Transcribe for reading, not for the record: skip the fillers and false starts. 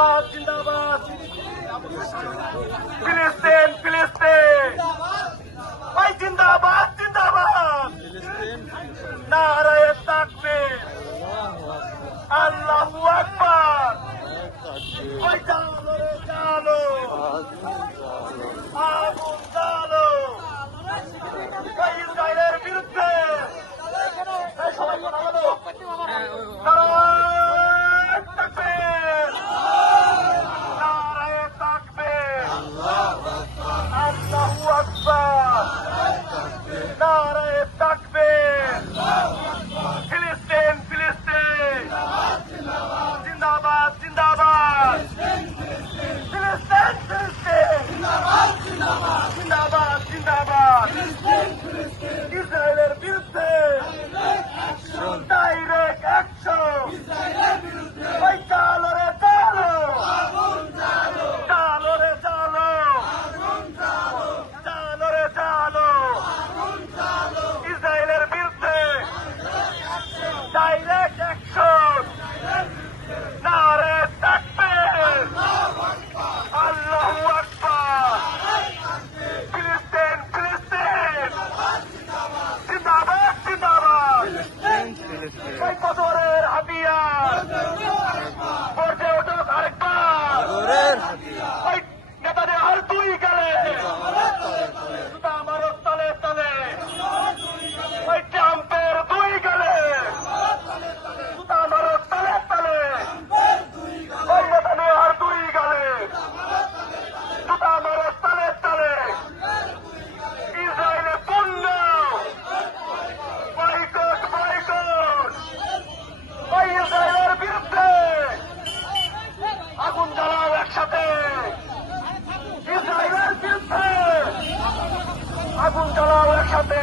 জিন্দাবাদ জিন্দাবাদ ফিলিস্তিন ফিলিস্তিন ভাই জিন্দাবাদ জিন্দাবাদ নারায়ে তাকবীর আল্লাহু আকবার ওই জানো রে জানো আগুন জানো ওই ইসরায়েলের বিরুদ্ধে সবাই কথা বলো আল্লাহু আকবার নারায়ে তাকবীর ফিলিস্তিন ফিলিস্তিন জিন্দাবাদ জিন্দাবাদ ফিলিস্তিন ফিলিস্তিন জিন্দাবাদ জিন্দাবাদ ইসরায়েলের বিরুদ্ধে ডাইরেক্ট অ্যাকশন ওই চালো রে চালো চালো রে চালো চালো রে চালো ইসরায়েলের বিরুদ্ধে ডাইরেক্ট অ্যাকশন নারায়ে তাকবীর আল্লাহু আকবার ফিলিস্তিন ফিলিস্তিন জিন্দাবাদ জিন্দাবাদ ওই কদরের হাতিয়ার গর্জে উঠুক আরেকবার ওই নেতাদের দুই গেলে জুতা মারো তলে তলে ওই ট্রাম্পের দুই গেলে জুতা মারো তলে তলে ওই নেতাদের দুই গেলে জুতা মারো তলে তলে ইসরায়েলে পণ্য বয়কট বয়কট ওই ইসরায়েলের বিরুদ্ধে আগুন জ্বালাও একসাথে ইসরায়েলের বিরুদ্ধে আগুন জ্বালাও একসাথে